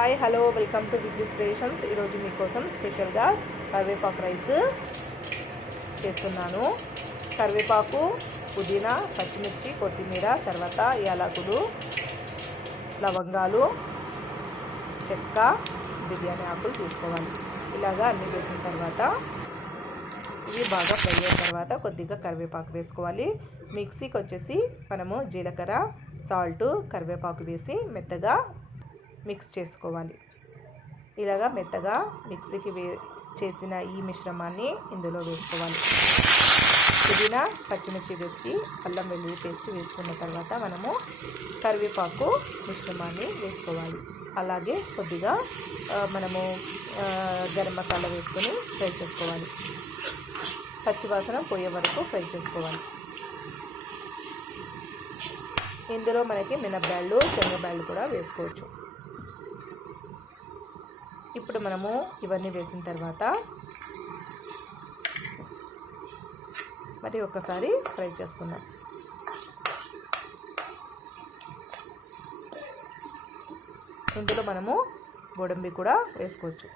Hi hello welcome to Vijaya's creations ఈరోజు మీకోసం స్పెషల్గా కరివేపాకు రైస్ చేస్తున్నాను. కరివేపాకు పుదీనా పచ్చిమిర్చి కొత్తిమీర తర్వాత యాలకులు లవంగాలు చెక్క బిర్యానీ ఆకులు తీసుకోవాలి. ఇలాగా అన్నీ వేసిన తర్వాత ఇవి బాగా ఫ్రై అయిన తర్వాత కొద్దిగా కరివేపాకు వేసుకోవాలి. మిక్సీకి వచ్చేసి మనము జీలకర్ర సాల్ట్ కరివేపాకు వేసి మెత్తగా మిక్స్ చేసుకోవాలి. ఇలాగా మెత్తగా మిక్సీకి వే చేసిన ఈ మిశ్రమాన్ని ఇందులో వేసుకోవాలి. పుదీనా పచ్చిమిర్చి వేసి అల్లం వెల్లుల్లి పేస్ట్ వేసుకున్న తర్వాత మనము కరివేపాకు మిశ్రమాన్ని వేసుకోవాలి. అలాగే కొద్దిగా మనము గరం మసాలా వేసుకొని ఫ్రై చేసుకోవాలి. పచ్చివాసన పోయే వరకు ఫ్రై చేసుకోవాలి. ఇందులో మనకి మినప్పాళ్ళు శనగబ్యాళ్ళు కూడా వేసుకోవచ్చు. ఇప్పుడు మనము ఇవన్నీ వేసిన తర్వాత మరి ఒకసారి ఫ్రై చేసుకుందాం. ఇందులో మనము గోడంబి కూడా వేసుకోవచ్చు.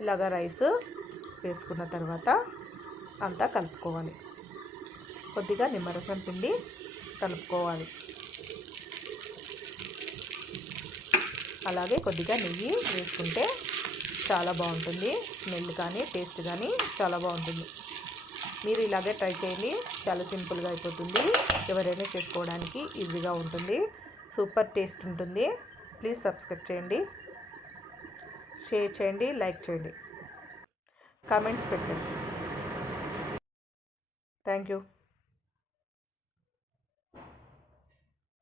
ఇలాగా రైస్ వేసుకున్న తర్వాత అంతా కలుపుకోవాలి. కొద్దిగా నిమ్మరసం పిండి కలుపుకోవాలి. అలాగే కొద్దిగా నెయ్యి వేసుకుంటే చాలా బాగుంటుంది. స్మెల్ కానీ టేస్ట్ కానీ చాలా బాగుంటుంది. మీరు ఇలాగే ట్రై చేయండి. చాలా సింపుల్గా అయిపోతుంది. ఎవరైనా చేసుకోవడానికి ఈజీగా ఉంటుంది. సూపర్ టేస్ట్ ఉంటుంది. ప్లీజ్ సబ్స్క్రైబ్ చేయండి. షేర్ చేయండి. లైక్ చేయండి. కామెంట్స్ పెట్టండి. Thank you.